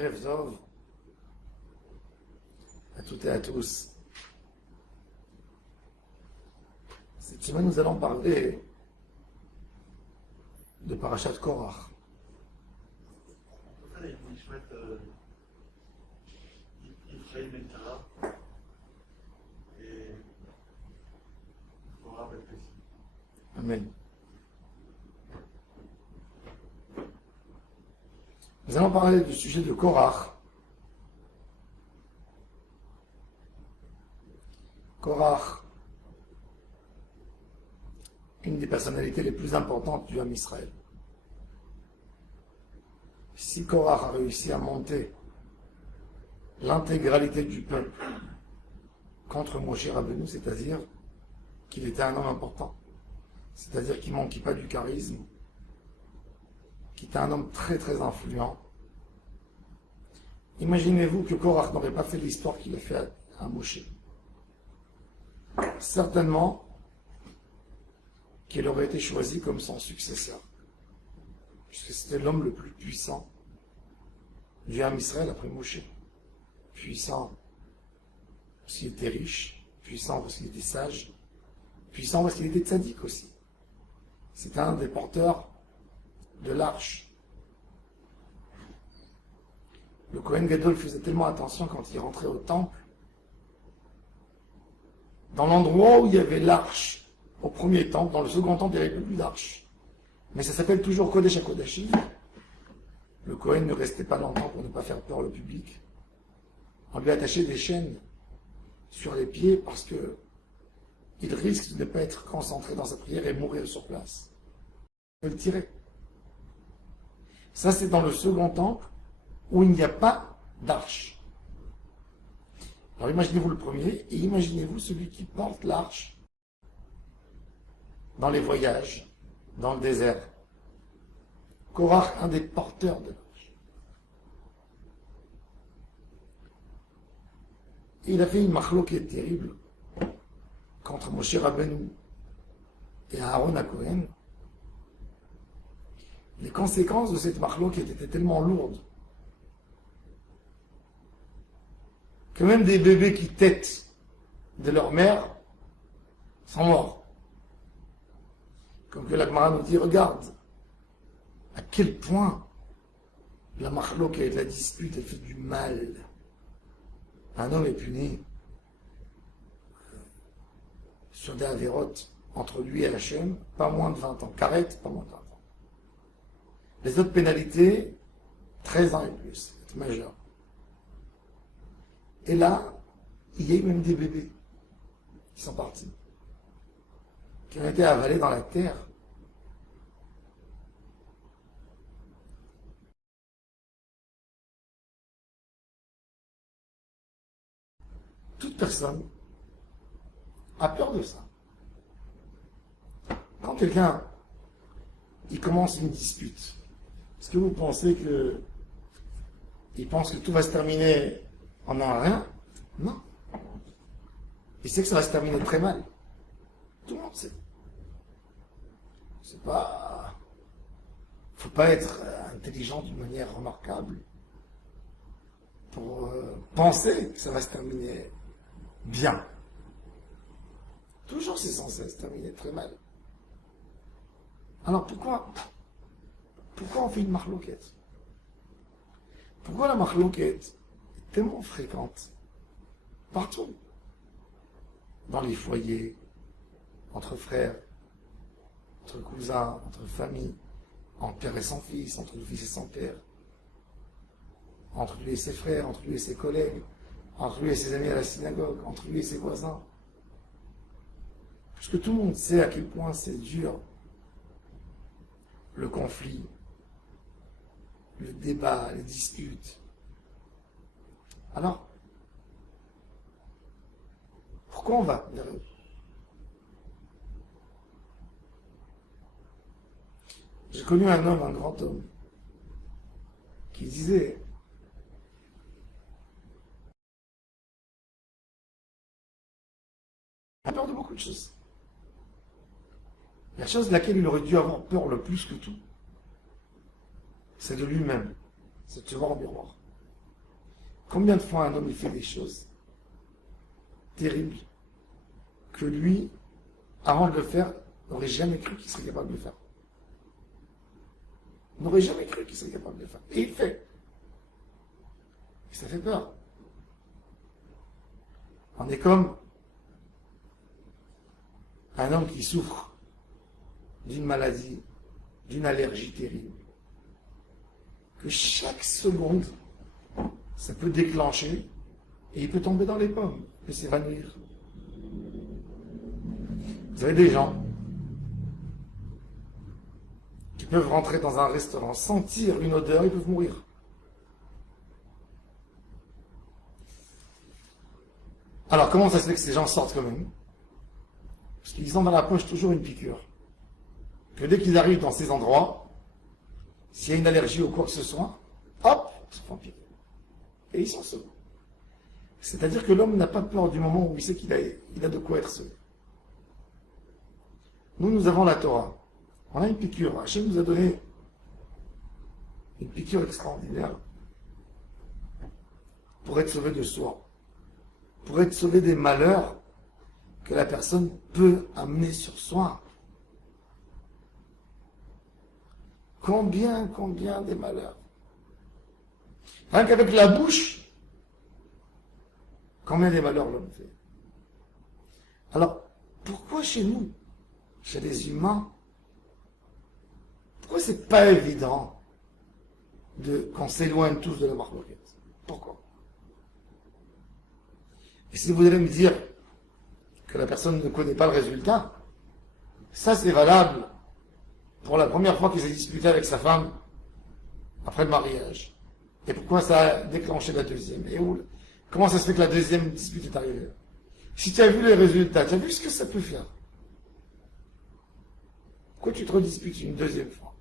Erev Tov à toutes et à tous. Cette semaine, nous allons parler de Parashat Korach. Amen. Nous allons parler du sujet de Korach. Korach, une des personnalités les plus importantes du Ham Israël. Si Korach a réussi à monter l'intégralité du peuple contre Moshe Rabbeinu, c'est-à-dire qu'il était un homme important, c'est-à-dire qu'il ne manquait pas du charisme, qu'il était un homme très très influent. Imaginez-vous que Korach n'aurait pas fait l'histoire qu'il a fait à Moshe. Certainement qu'il aurait été choisi comme son successeur, puisque c'était l'homme le plus puissant du Ham Israël après Moshe. Puissant parce qu'il était riche, puissant parce qu'il était sage, puissant parce qu'il était tzaddik aussi. C'était un des porteurs de l'arche. Le Kohen Gadol faisait tellement attention quand il rentrait au temple. Dans l'endroit où il y avait l'arche, au premier temple, dans le second temple, il n'y avait plus d'arche. Mais ça s'appelle toujours Kodesh HaKodashim. Le Kohen ne restait pas longtemps pour ne pas faire peur au public. On lui attachait des chaînes sur les pieds parce que il risque de ne pas être concentré dans sa prière et mourir sur place. On peut le tirer. Ça, c'est dans le second temple où il n'y a pas d'arche. Alors imaginez-vous le premier et imaginez-vous celui qui porte l'arche dans les voyages, dans le désert. Korach, un des porteurs de l'arche. Il a fait une machloquette terrible contre Moshe Rabbeinu et Aaron HaKohen. Les conséquences de cette machloquette étaient tellement lourdes que même des bébés qui têtent de leur mère sont morts. Comme que la Gemara nous dit, regarde à quel point la machloquette, la dispute, elle fait du mal. Un homme est puni sur des avérotes entre lui et Hachem, pas moins de 20 ans. Karet, pas moins de 20 ans. Les autres pénalités, 13 ans et plus, c'est majeur. Et là, il y a eu même des bébés qui sont partis, qui ont été avalés dans la terre. Toute personne a peur de ça. Quand quelqu'un il commence une dispute, est-ce que vous pensez que il pense que tout va se terminer en un rien? Non. Il sait que ça va se terminer très mal. Tout le monde sait. C'est pas... faut pas être intelligent d'une manière remarquable pour penser que ça va se terminer bien. Toujours c'est censé se terminer très mal. Alors pourquoi on fait une machloquette? Pourquoi la machloquette est tellement fréquente partout? Dans les foyers, entre frères, entre cousins, entre familles, entre père et son fils, entre le fils et son père, entre lui et ses frères, entre lui et ses collègues, entre lui et ses amis à la synagogue, entre lui et ses voisins. Parce que tout le monde sait à quel point c'est dur le conflit, le débat, les disputes. Alors, pourquoi on va vers eux? J'ai connu un homme, un grand homme, qui disait il a peur de beaucoup de choses. La chose de laquelle il aurait dû avoir peur le plus que tout, c'est de lui-même, c'est de se voir au miroir. Combien de fois un homme il fait des choses terribles que lui, avant de le faire, n'aurait jamais cru qu'il serait capable de le faire. N'aurait jamais cru qu'il serait capable de le faire. Et il le fait. Et ça fait peur. On est comme un homme qui souffre d'une maladie, d'une allergie terrible, que chaque seconde, ça peut déclencher et il peut tomber dans les pommes, il peut s'évanouir. Vous avez des gens qui peuvent rentrer dans un restaurant, sentir une odeur, ils peuvent mourir. Alors comment ça se fait que ces gens sortent quand même? Parce qu'ils ont dans la poche toujours une piqûre. Que dès qu'ils arrivent dans ces endroits, s'il y a une allergie ou quoi que ce soit, hop, ils se font piquer. Et ils s'en sauvent. C'est-à-dire que l'homme n'a pas peur du moment où il sait qu'il a de quoi être sauvé. Nous avons la Torah. On a une piqûre. Hachem nous a donné une piqûre extraordinaire pour être sauvé de soi, pour être sauvé des malheurs que la personne peut amener sur soi. Combien des malheurs. Rien qu'avec la bouche, combien des malheurs l'homme fait. Alors, pourquoi chez nous, chez les humains, pourquoi c'est pas évident qu'on s'éloigne tous de la marloquette? Pourquoi? Et si vous allez me dire que la personne ne connaît pas le résultat, ça c'est valable pour la première fois qu'il s'est disputé avec sa femme après le mariage. Et pourquoi ça a déclenché la deuxième? Et comment ça se fait que la deuxième dispute est arrivée? Si tu as vu les résultats, tu as vu ce que ça peut faire. Pourquoi tu te redisputes une deuxième fois?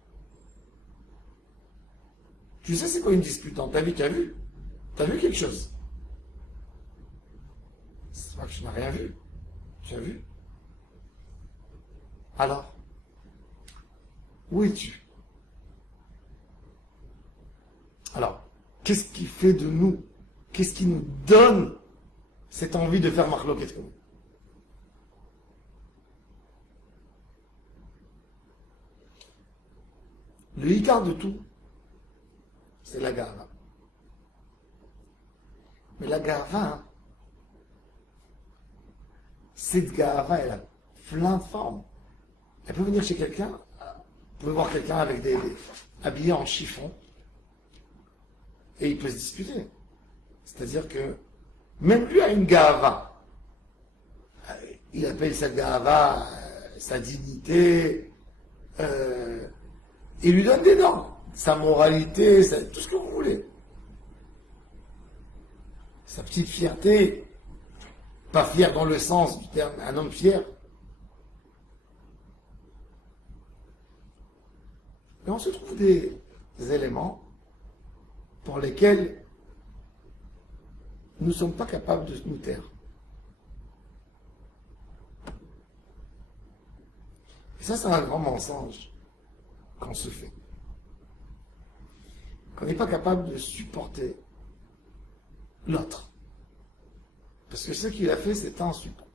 Tu sais c'est quoi une dispute dans ta vie? Tu as vu? Tu as vu quelque chose? C'est pas que tu n'as rien vu. Tu as vu? Alors, où es-tu? Alors, qu'est-ce qui fait de nous, qu'est-ce qui nous donne cette envie de faire marloquette comme nous? Le hikar de tout, c'est la gava. Mais la gava, cette gava, elle a plein de formes. Elle peut venir chez quelqu'un, vous pouvez voir quelqu'un avec habillé en chiffon, et il peut se disputer. C'est-à-dire que même lui a une gava. Il appelle sa gava sa dignité. Il lui donne des noms. Sa moralité, tout ce que vous voulez. Sa petite fierté. Pas fier dans le sens du terme, un homme fier. Et on se trouve des éléments pour lesquels nous ne sommes pas capables de nous taire. Et ça, c'est un grand mensonge qu'on se fait. Qu'on n'est pas capable de supporter l'autre. Parce que ce qu'il a fait, c'est insupportable.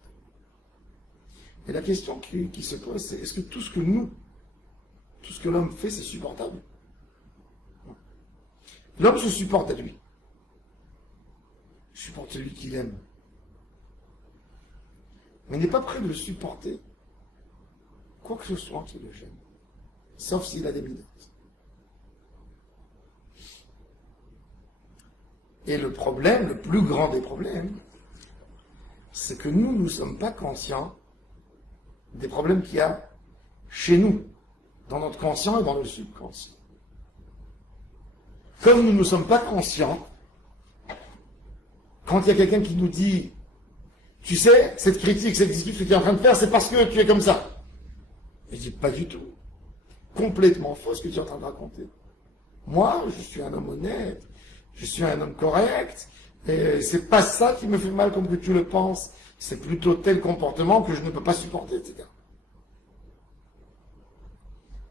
Et la question qui se pose, c'est est-ce que tout ce que l'homme fait, c'est supportable? L'homme se supporte à lui. Il supporte celui qu'il aime. Mais il n'est pas prêt de le supporter quoi que ce soit qui le gêne. Sauf s'il a des minutes. Et le problème, le plus grand des problèmes, c'est que nous ne sommes pas conscients des problèmes qu'il y a chez nous, dans notre conscient et dans le subconscient. Comme nous ne sommes pas conscients, quand il y a quelqu'un qui nous dit « Tu sais, cette critique, cette dispute que tu es en train de faire, c'est parce que tu es comme ça. » Et je dis « Pas du tout. Complètement faux ce que tu es en train de raconter. Moi, je suis un homme honnête, je suis un homme correct, et c'est pas ça qui me fait mal comme que tu le penses, c'est plutôt tel comportement que je ne peux pas supporter, etc. »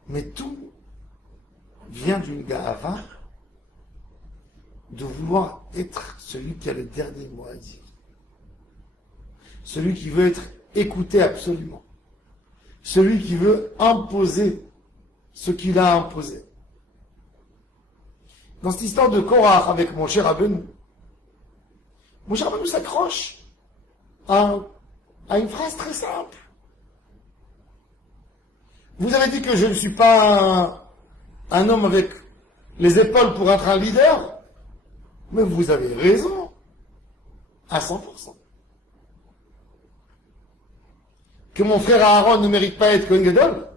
Mais tout vient d'une gava de vouloir être celui qui a le dernier mot à dire. Celui qui veut être écouté absolument. Celui qui veut imposer ce qu'il a imposé. Dans cette histoire de Korach avec Moshe Rabbeinu s'accroche à une phrase très simple. Vous avez dit que je ne suis pas un homme avec les épaules pour être un leader, mais vous avez raison, à 100%. Que mon frère Aaron ne mérite pas d'être Kohen Gadol,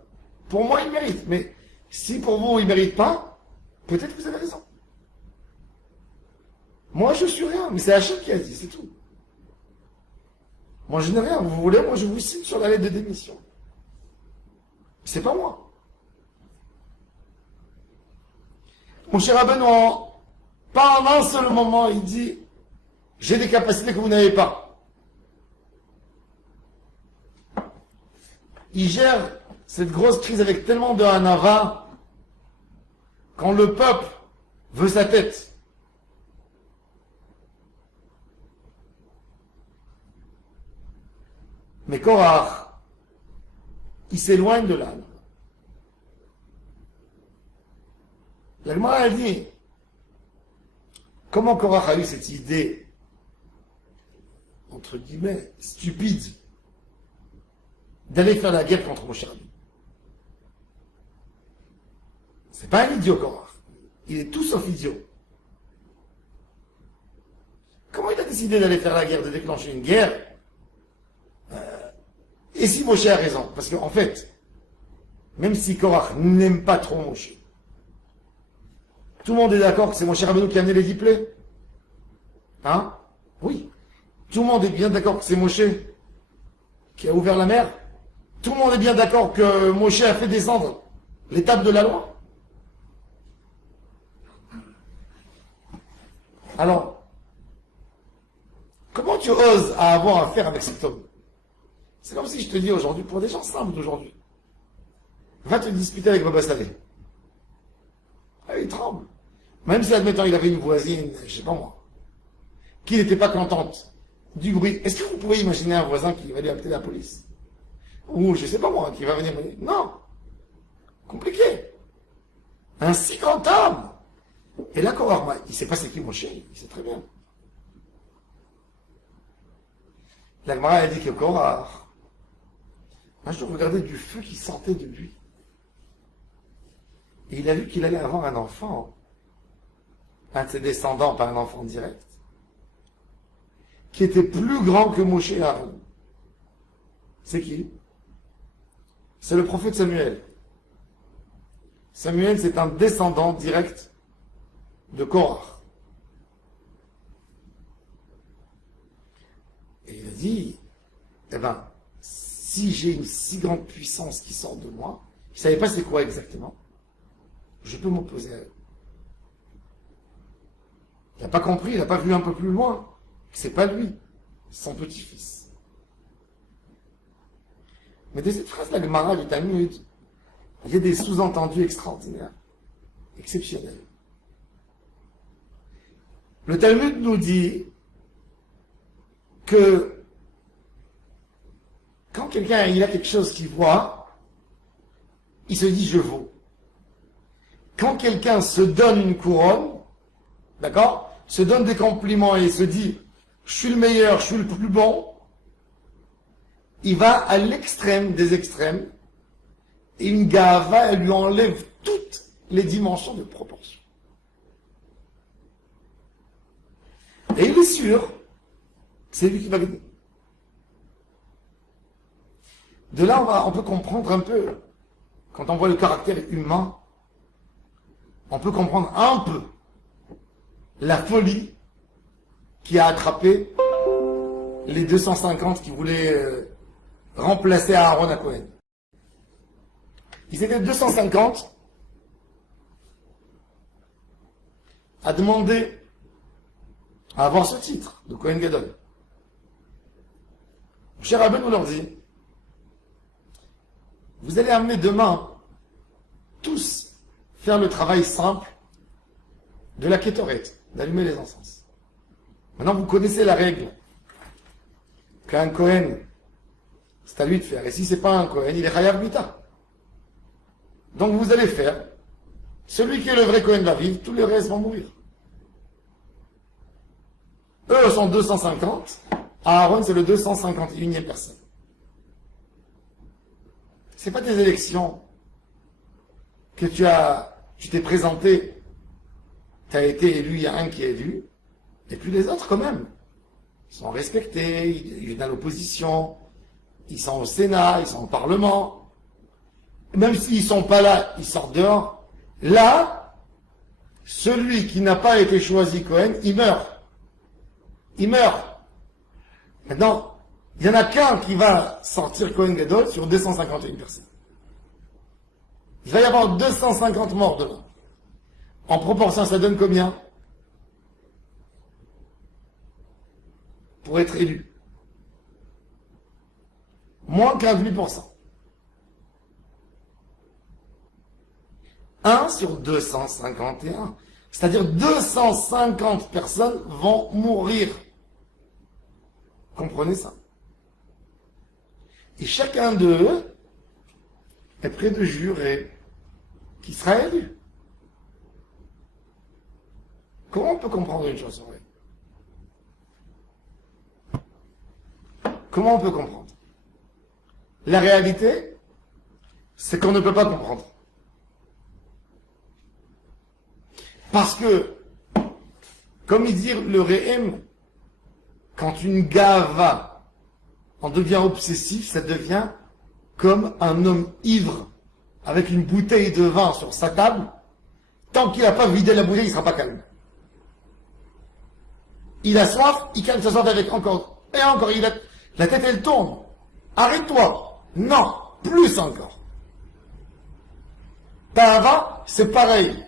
pour moi il mérite, mais si pour vous il ne mérite pas, peut-être que vous avez raison. Moi je suis rien, mais c'est Hachem qui a dit, c'est tout. Moi je n'ai rien, vous voulez, moi je vous signe sur la lettre de démission. C'est pas moi. Mon cher Rabbeinu, pas en un seul moment, il dit « J'ai des capacités que vous n'avez pas ». Il gère cette grosse crise avec tellement de hanava quand le peuple veut sa tête. Mais Korach, il s'éloigne de l'âne. La Gemara a dit, comment Korach a eu cette idée, entre guillemets, stupide, d'aller faire la guerre contre Moshe Rabbeinu. C'est pas un idiot, Korach. Il est tout sauf idiot. Comment il a décidé d'aller faire la guerre, de déclencher une guerre? Et si Moshe a raison? Parce qu'en fait, même si Korach n'aime pas trop Moshe, tout le monde est d'accord que c'est Moshe Rabbeinu qui a amené les 10 plaies? Hein? Oui. Tout le monde est bien d'accord que c'est Moshe qui a ouvert la mer? Tout le monde est bien d'accord que Moshe a fait descendre l'étape de la loi? Alors, comment tu oses à avoir affaire avec cet homme? C'est comme si je te dis aujourd'hui, pour des gens simples d'aujourd'hui, va te disputer avec Baba Saleh. Ah, il tremble. Même si, admettons, il avait une voisine, je sais pas moi, qui n'était pas contente du bruit. Est-ce que vous pouvez imaginer un voisin qui va lui appeler la police? Ou, je sais pas moi, qui va venir me dire, non. Compliqué. Un si grand homme. Et là, Korach, il sait pas c'est qui Moshe, il sait très bien. La Gemara a dit que Korach, un jour, regardait du feu qui sortait de lui. Et il a vu qu'il allait avoir un enfant, un de ses descendants, pas un enfant direct, qui était plus grand que Moshe et Aaron. C'est qui? C'est le prophète Samuel. Samuel, c'est un descendant direct de Korach. Et il a dit, eh ben, si j'ai une si grande puissance qui sort de moi, je ne savais pas c'est quoi exactement, je peux m'opposer à eux. Il n'a pas compris, il n'a pas vu un peu plus loin, que c'est pas lui, son petit-fils. Mais de cette phrase, la Gemara du Talmud, il y a des sous-entendus extraordinaires, exceptionnels. Le Talmud nous dit que quand quelqu'un il a quelque chose qu'il voit, il se dit je vaux. Quand quelqu'un se donne une couronne, d'accord, se donne des compliments et se dit je suis le meilleur, je suis le plus bon, il va à l'extrême des extrêmes et une gava, elle lui enlève toutes les dimensions de proportion. Et il est sûr que c'est lui qui va gagner. De là, on peut comprendre un peu, quand on voit le caractère humain, on peut comprendre un peu la folie qui a attrapé les 250 qui voulaient remplacer Aaron à Cohen. Ils étaient 250 à demander à avoir ce titre de Kohen Gadol. Cher Rabbeinu nous leur dit, vous allez amener demain tous faire le travail simple de la Kétoret, d'allumer les encens. Maintenant, vous connaissez la règle qu'un Kohen, c'est à lui de faire. Et si c'est pas un Kohen, il est Chayav Mita. Donc vous allez faire, celui qui est le vrai Kohen va vivre, tous les restes vont mourir. Eux sont 250, Aaron c'est le 251e personne. C'est pas des élections que tu t'es présenté, tu as été élu, il y a un qui est élu, et puis les autres quand même. Ils sont respectés, ils sont dans l'opposition, ils sont au Sénat, ils sont au Parlement. Même s'ils ne sont pas là, ils sortent dehors. Là, celui qui n'a pas été choisi Cohen, il meurt. Il meurt. Maintenant, il n'y en a qu'un qui va sortir Cohen Gadol sur 251 personnes. Il va y avoir 250 morts demain. En proportion, ça donne combien? Pour être élu. Moins 15%. 1 sur 251. C'est-à-dire 250 personnes vont mourir. Comprenez ça? Et chacun d'eux est prêt de jurer qu'il sera élu. Comment on peut comprendre une chose pareille? Comment on peut comprendre? La réalité, c'est qu'on ne peut pas comprendre. Parce que, comme il dit le Réhem, quand une gava en devient obsessif, ça devient comme un homme ivre avec une bouteille de vin sur sa table. Tant qu'il n'a pas vidé la bouteille, il ne sera pas calme. Il a soif, il calme sa soif avec encore. Et encore, la tête elle tourne. Arrête-toi. Non, plus encore. Ta'ava, c'est pareil.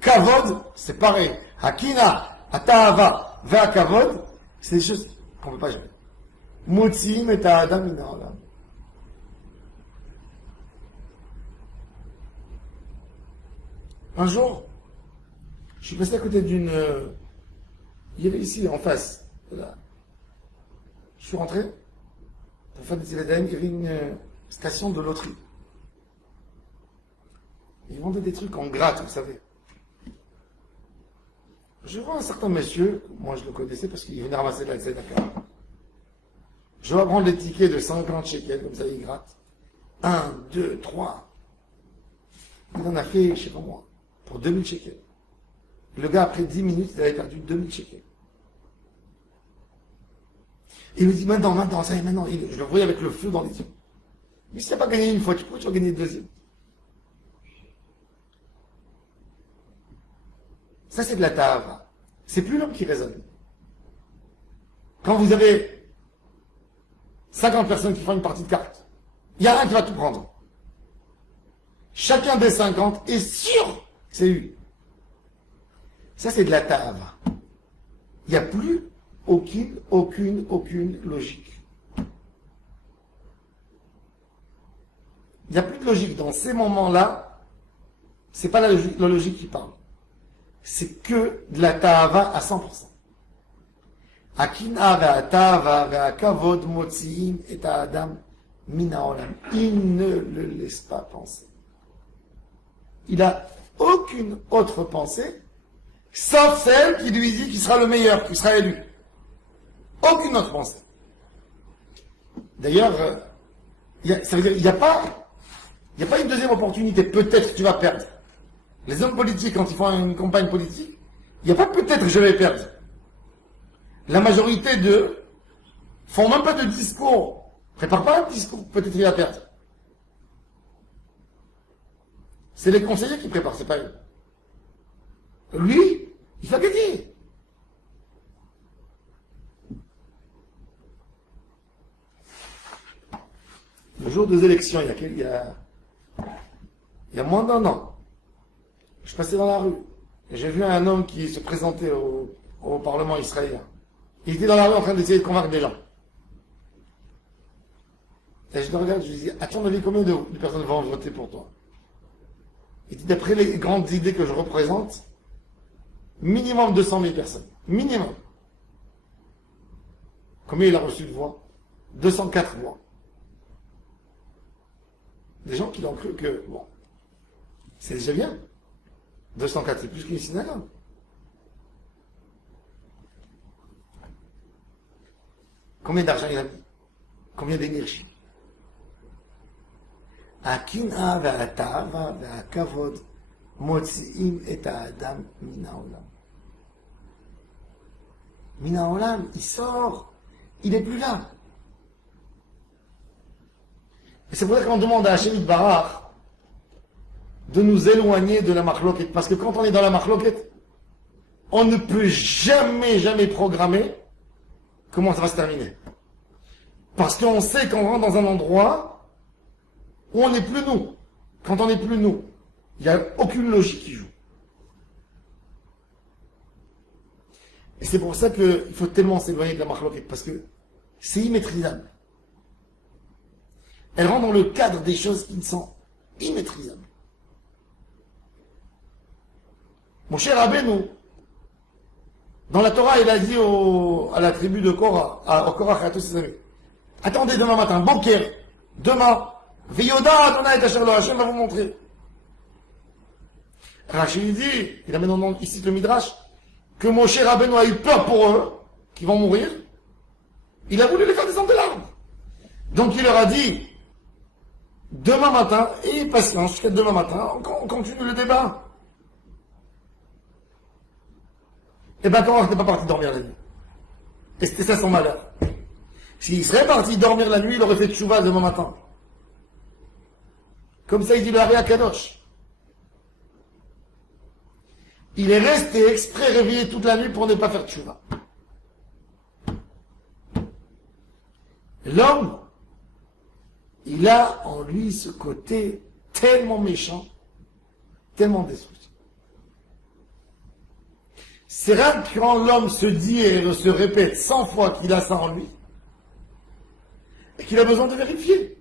Kavod, c'est pareil. Hakina, Ta'ava, Ve'a Kavod, c'est des choses qu'on ne peut pas gérer. Motzim et Ta'adam Minaolam. Un jour, je suis passé à côté d'une... il y avait ici, en face. Là. Je suis rentré. Pour faire des événements, il y avait une station de loterie. Ils vendaient des trucs en gratte, vous savez. Je vois un certain monsieur, moi je le connaissais parce qu'il venait ramasser de la tzedaka. Je vais prendre les tickets de 50 shekels, comme ça il gratte. 1, 2, 3. Il en a fait, je sais pas moi, pour 2000 shekels. Le gars, après 10 minutes, il avait perdu 2000 shekels. Il me dit, maintenant, ça y est, maintenant. Je le voyais avec le feu dans les yeux. Mais si tu n'as pas gagné une fois, pourquoi tu vas gagner une deuxième? Ça, c'est de la ta'ava. C'est plus l'homme qui raisonne. Quand vous avez 50 personnes qui font une partie de cartes, il y a un qui va tout prendre. Chacun des 50 est sûr que c'est lui. Ça, c'est de la ta'ava. Il n'y a plus aucune logique. Il n'y a plus de logique. Dans ces moments-là, c'est pas la logique qui parle. C'est que de la ta'ava à 100%. Akina ve'a ta'ava ve'a kavod motziim et adam mina olam. Il ne le laisse pas penser. Il n'a aucune autre pensée, sauf celle qui lui dit qu'il sera le meilleur, qu'il sera élu. Aucune autre pensée. D'ailleurs, ça veut dire qu'il n'y a pas une deuxième opportunité. Peut-être que tu vas perdre. Les hommes politiques, quand ils font une campagne politique, il n'y a pas peut-être que je vais perdre. La majorité d'eux font même pas de discours. Prépare pas un discours, peut-être qu'il va perdre. C'est les conseillers qui préparent, c'est pas eux. Lui, il va gagner. Le jour des élections, il y a moins d'un an, je passais dans la rue et j'ai vu un homme qui se présentait au Parlement israélien. Il était dans la rue en train d'essayer de convaincre des gens. Et je le regarde, je lui dis, à ton avis, combien de personnes vont voter pour toi? Il dit, d'après les grandes idées que je représente, Minimum 200 000 personnes. Minimum. Combien il a reçu de voix? 204 voix. Des gens qui l'ont cru que, bon, c'est déjà bien. 204, c'est plus qu'une synagogue. Combien d'argent il a mis? Combien d'énergie? הקנאה והתאווה והכבוד מוציאים את האדם מן העולם. מן העולם, il sort, il n'est plus là. Et c'est pour ça qu'on demande à Hachem Yitbarach de nous éloigner de la marloquette. Parce que quand on est dans la marloquette, on ne peut jamais programmer comment ça va se terminer. Parce qu'on sait qu'on rentre dans un endroit où on n'est plus nous. Quand on n'est plus nous, il n'y a aucune logique qui joue. Et c'est pour ça qu'il faut tellement s'éloigner de la marloquette, parce que c'est immaîtrisable. Elle rentre dans le cadre des choses qui sont immaîtrisables. Mon cher Rabbeinu, dans la Torah, il a dit à la tribu de Korah, au Korah et à tous ses amis, attendez demain matin, banquier, demain, Viyoda Adonai et Asher Lo Hashem va vous montrer. Rachid dit, il amène ici le Midrash, que mon cher Rabbeinu a eu peur pour eux, qui vont mourir. Il a voulu les faire descendre de l'arbre. Donc il leur a dit, demain matin, et patience, jusqu'à demain matin, on continue le débat. Et bien, Korah n'était pas parti dormir la nuit. Et c'était ça son malheur. S'il serait parti dormir la nuit, il aurait fait tchouva demain matin. Comme ça, il dit le Hari Akadosh. Il est resté exprès réveillé toute la nuit pour ne pas faire tchouva. L'homme, il a en lui ce côté tellement méchant, tellement destructif. C'est rare quand l'homme se dit et se répète 100 fois qu'il a ça en lui, et qu'il a besoin de vérifier.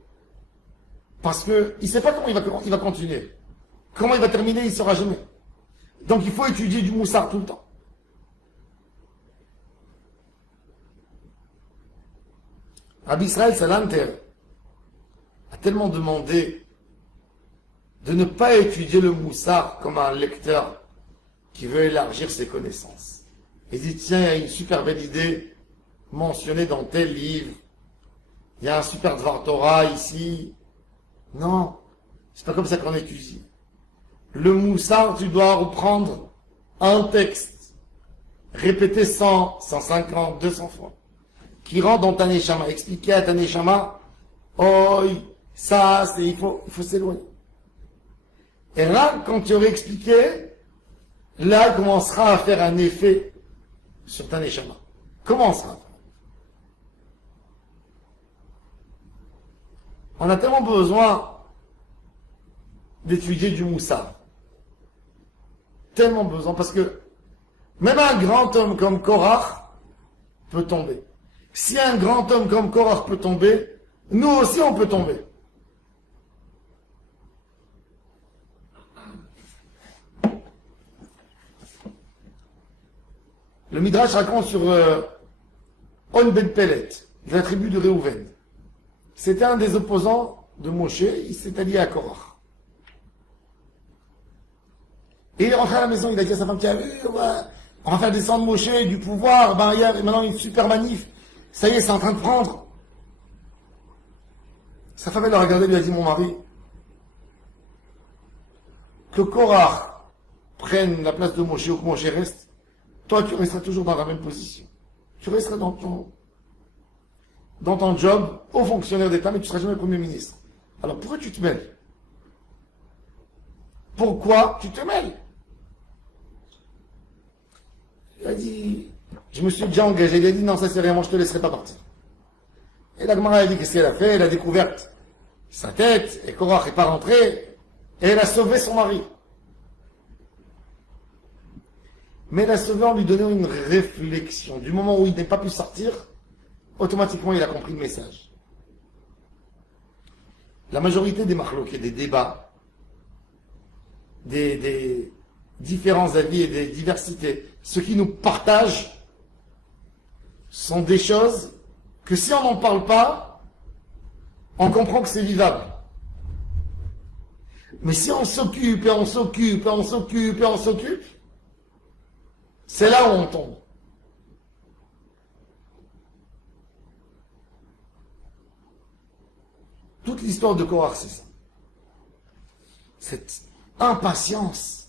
Parce qu'il ne sait pas comment il va continuer. Comment il va terminer, il ne saura jamais. Donc il faut étudier du moussard tout le temps. Rabbi Israël Salanter a tellement demandé de ne pas étudier le moussard comme un lecteur qui veut élargir ses connaissances. Il dit, tiens, il y a une super belle idée mentionnée dans tel livre. Il y a un super Dvar Torah ici. Non, c'est pas comme ça qu'on étudie. Le moussard, tu dois reprendre un texte, répéter 100, 150, 200 fois, qui rentre dans ta neshama, expliquer à ta neshama, oh, ça, il faut s'éloigner. Et là, quand tu aurais expliqué, là, il commencera à faire un effet sur ta neshama. Commencera. On a tellement besoin d'étudier du moussard. Tellement besoin, parce que même un grand homme comme Korach peut tomber. Si un grand homme comme Korach peut tomber, nous aussi on peut tomber. Le Midrash raconte sur On Ben Pelet, de la tribu de Réhouven. C'était un des opposants de Moshe, il s'est allié à Korach. Et il est rentré à la maison, il a dit à sa femme, tiens, on va faire descendre Moshe du pouvoir, ben, il y a maintenant une super manif, ça y est, c'est en train de prendre. Sa femme, elle l'a regardé, lui a dit, mon mari, que Korach prenne la place de Moshe ou que Moshe reste, toi, tu resteras toujours dans la même position. Tu resteras dans ton job, haut fonctionnaire d'État, mais tu ne seras jamais Premier ministre. Alors pourquoi tu te mêles? Pourquoi tu te mêles? Il a dit, je me suis déjà engagé. Il a dit, non, ça c'est rien, moi je ne te laisserai pas partir. Et la Gemara a dit, qu'est-ce qu'elle a fait? Elle a découvert sa tête, et Korach n'est pas rentré, et elle a sauvé son mari. Mais elle a sauvé en lui donnant une réflexion. Du moment où il n'est pas pu sortir, automatiquement il a compris le message. La majorité des marloquets, des débats, des différents avis et des diversités, ce qui nous partage sont des choses que si on n'en parle pas, on comprend que c'est vivable. Mais si on s'occupe et on s'occupe et on s'occupe et on s'occupe, c'est là où on tombe. Toute l'histoire de Korach, c'est ça. Cette impatience,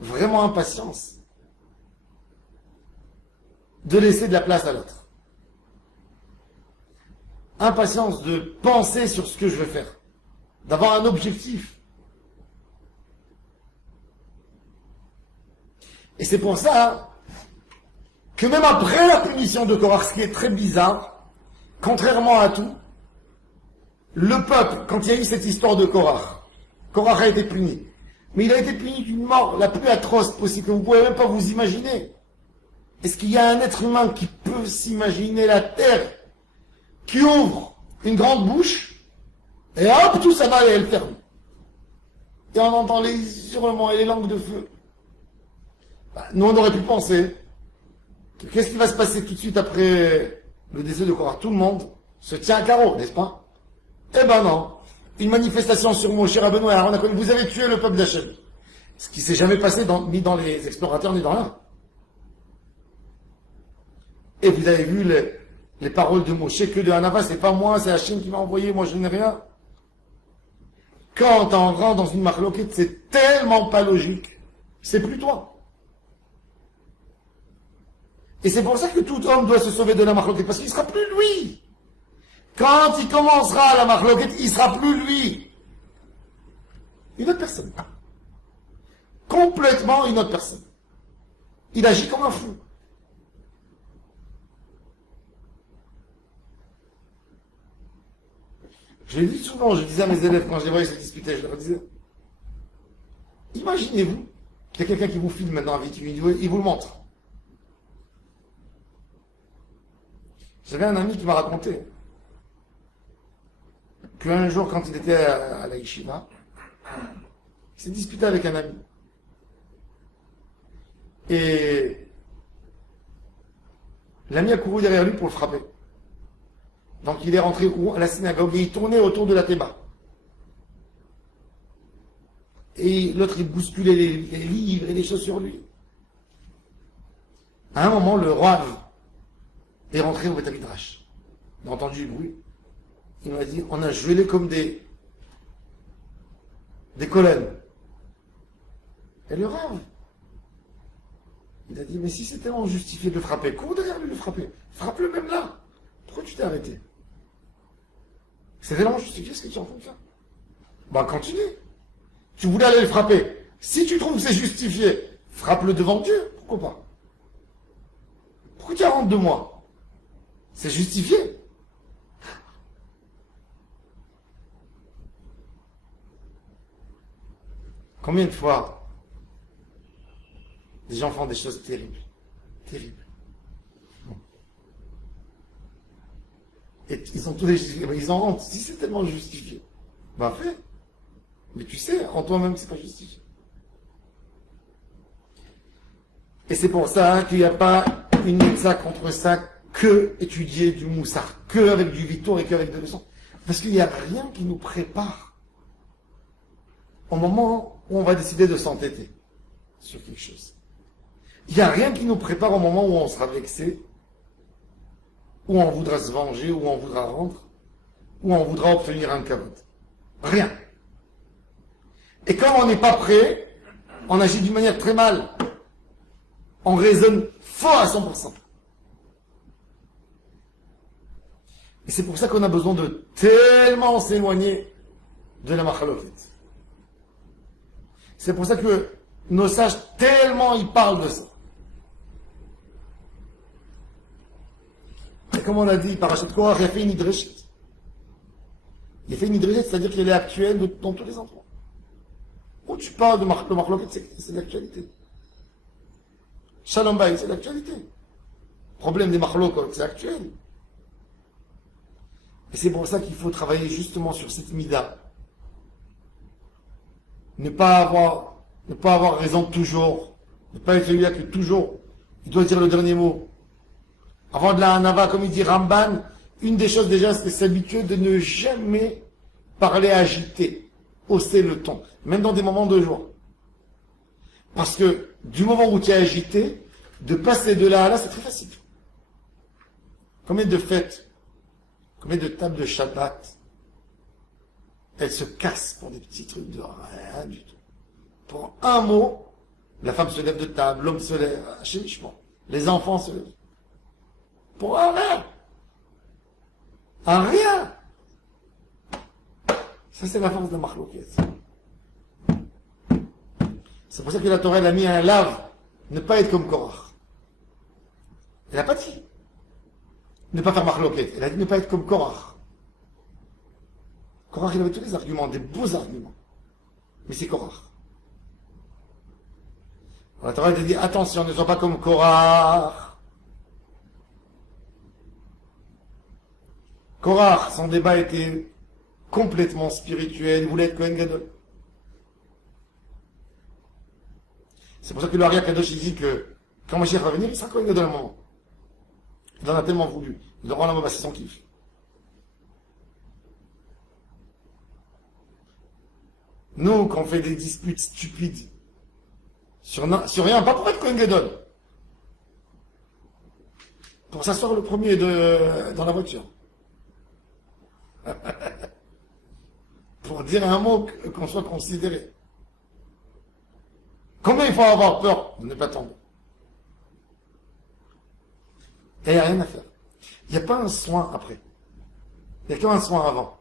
vraiment impatience, de laisser de la place à l'autre. Impatience de penser sur ce que je veux faire, d'avoir un objectif. Et c'est pour ça que même après la punition de Korach, ce qui est très bizarre, contrairement à tout, le peuple, quand il y a eu cette histoire de Korach a été puni. Mais il a été puni d'une mort la plus atroce possible, que vous ne pouvez même pas vous imaginer. Est-ce qu'il y a un être humain qui peut s'imaginer la terre qui ouvre une grande bouche et hop, tout ça va et elle ferme. Et on entend les hurlements et les langues de feu. Nous, on aurait pu penser que qu'est-ce qui va se passer tout de suite après le décès de Korach? Tout le monde se tient à carreau, n'est-ce pas? Eh ben non. Une manifestation sur Moshe Rabbeinu et Aaron a connu, vous avez tué le peuple d'Hachem. Ce qui s'est jamais passé ni dans les explorateurs ni dans rien. Et vous avez vu les paroles de Moshe que de Hanava, c'est pas moi, c'est Hachem qui m'a envoyé, moi je n'ai rien. Quand on rentre dans une marloquette, c'est tellement pas logique. C'est plus toi. Et c'est pour ça que tout homme doit se sauver de la marloquette, parce qu'il ne sera plus lui. Quand il commencera la marloquette, il ne sera plus lui. Une autre personne. Complètement une autre personne. Il agit comme un fou. Je l'ai dit souvent, je disais à mes élèves quand je les voyais se disputer, je leur disais, imaginez-vous qu'il y a quelqu'un qui vous filme maintenant avec une vidéo, il vous le montre. J'avais un ami qui m'a raconté qu'un jour, quand il était à la yeshiva, il s'est disputé avec un ami. Et l'ami a couru derrière lui pour le frapper. Donc il est rentré à la synagogue et il tournait autour de la théba. Et l'autre, il bousculait les livres et les choses sur lui. À un moment, le roi est rentré au Beth Midrash. Il a entendu du bruit. Il m'a dit, on a gelé comme des colonnes. Et le rave, il a dit, mais si c'était tellement justifié de le frapper, cours derrière lui le frapper. Frappe-le même là. Pourquoi tu t'es arrêté? C'est tellement justifié ce que tu es en train de faire. Bah continue. Tu voulais aller le frapper. Si tu trouves que c'est justifié, frappe-le devant Dieu. Pourquoi pas? Pourquoi tu as honte de moi? C'est justifié. Combien de fois des gens font des choses terribles, terribles. Et ils ont tous les justifiés. Ils en honte. Si c'est tellement justifié, bah fais. Mais tu sais, en toi-même, c'est pas justifié. Et c'est pour ça qu'il n'y a pas une mitzvah contre ça que étudier du moussard, que avec du vitour et qu'avec de leçons. Parce qu'il n'y a rien qui nous prépare au moment où on va décider de s'entêter sur quelque chose. Il n'y a rien qui nous prépare au moment où on sera vexé, où on voudra se venger, où on voudra rendre, où on voudra obtenir un kavod. Rien. Et comme on n'est pas prêt, on agit d'une manière très mal. On raisonne faux à 100%. Et c'est pour ça qu'on a besoin de tellement s'éloigner de la machaloket. C'est pour ça que nos sages, tellement ils parlent de ça. Et comme on a dit, Parashat Korach, il a fait une hydreshet. Il a fait une hydreshet, c'est-à-dire qu'il est actuel dans tous les endroits. Quand tu parles de machloket, c'est l'actualité. Shalom Bay, c'est l'actualité. Problème des machloket, c'est actuel. Et c'est pour ça qu'il faut travailler justement sur cette mida. Ne pas avoir ne pas avoir raison toujours, ne pas être celui-là que toujours, il doit dire le dernier mot. Avant de la hanava, comme il dit Ramban, une des choses déjà, c'est s'habituer de ne jamais parler agité, hausser le ton, même dans des moments de joie. Parce que du moment où tu es agité, de passer de là à là, c'est très facile. Combien de fêtes, combien de tables de Shabbat, elles se cassent pour des petits trucs de rien du tout. Pour un mot, la femme se lève de table, l'homme se lève, les enfants se lèvent. Pour un rien. Un rien. Ça, c'est la force de Mahlouket. C'est pour ça que la Torah, elle a mis un lave, ne pas être comme Korach. Elle n'a pas dit ne pas faire Mahlouket. Elle a dit ne pas être comme Korach. Korach, il avait tous les arguments, des beaux arguments. Mais c'est Korach. La Torah, elle dit attention, ne sois pas comme Korach. Korach, son débat était complètement spirituel, il voulait être Kohen Gadol. C'est pour ça que le Ari Kadosh il dit que quand Mashiach va venir, il sera Kohen Gadol à un moment. Il en a tellement voulu. Il aura la c'est son kiff. Nous, quand on fait des disputes stupides sur rien, pas pour être Kohen Gadol, pour s'asseoir le premier dans la voiture. Pour dire un mot qu'on soit considéré. Combien il faut avoir peur de ne pas tomber? Et il n'y a rien à faire. Il n'y a pas un soin après. Il n'y a qu'un soin avant.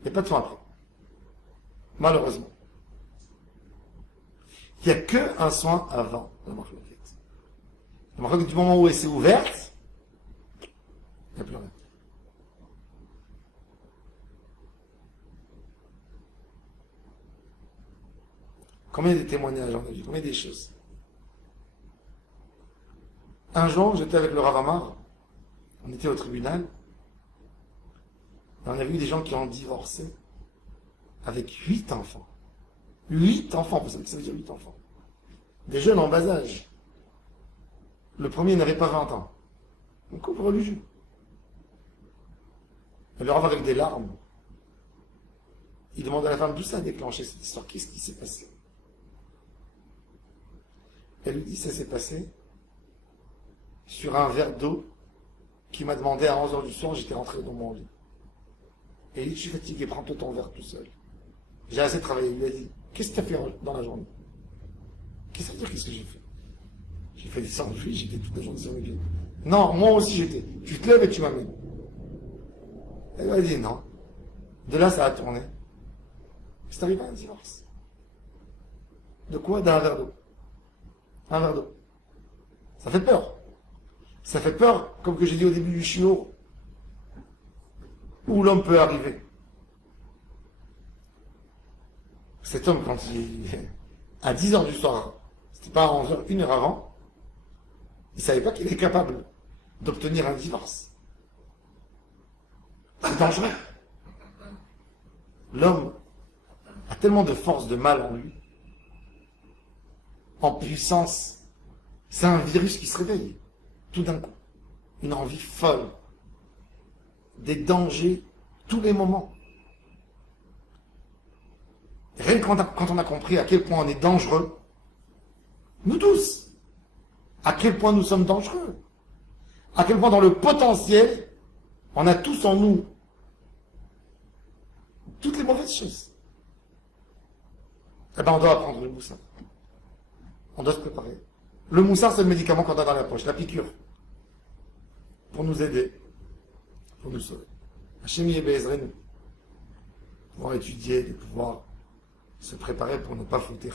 Il n'y a pas de soin après. Malheureusement. Il n'y a qu'un soin avant la marloquette. La marloquette, du moment où elle s'est ouverte, il n'y a plus rien. Combien de témoignages on a vu, combien de choses. Un jour, j'étais avec le Rav Amar, on était au tribunal, et on a vu des gens qui ont divorcé avec 8 enfants. 8 enfants, vous savez ce que ça veut dire 8 enfants. Des jeunes en bas âge. Le premier n'avait pas 20 ans. Un couple religieux. Et le Rav avec des larmes. Il demande à la femme d'où ça a déclenché cette histoire, qu'est-ce qui s'est passé? Elle lui dit, ça s'est passé sur un verre d'eau qui m'a demandé à 11h du soir, j'étais rentré dans mon lit. Et il dit, je suis fatigué, prends-toi ton verre tout seul. J'ai assez travaillé. Il lui a dit, qu'est-ce que tu as fait dans la journée? Qu'est-ce que ça veut dire, qu'est-ce que j'ai fait? J'ai fait des sandwichs, j'étais toute la journée sur mes pieds. Non, moi aussi j'étais. Tu te lèves et tu m'amènes. Elle lui a dit, non. De là, ça a tourné. C'est arrivé à un divorce. De quoi? D'un verre d'eau. Un verre d'eau. Ça fait peur. Ça fait peur, comme que j'ai dit au début du chino, où l'homme peut arriver. Cet homme, quand à 10h du soir, c'était pas à 11h, 1 heure avant, il savait pas qu'il est capable d'obtenir un divorce. C'est dangereux. L'homme a tellement de force de mal en lui, en puissance. C'est un virus qui se réveille, tout d'un coup. Une envie folle. Des dangers, tous les moments. Rien que quand on a compris à quel point on est dangereux, nous tous, à quel point nous sommes dangereux, à quel point dans le potentiel, on a tous en nous toutes les mauvaises choses. Eh bien, on doit apprendre le moussard. On doit se préparer. Le moussard, c'est le médicament qu'on a dans la poche, la piqûre. Pour nous aider, pour nous sauver. Hachem Yebezren, pouvoir étudier, de pouvoir se préparer pour ne pas foutre.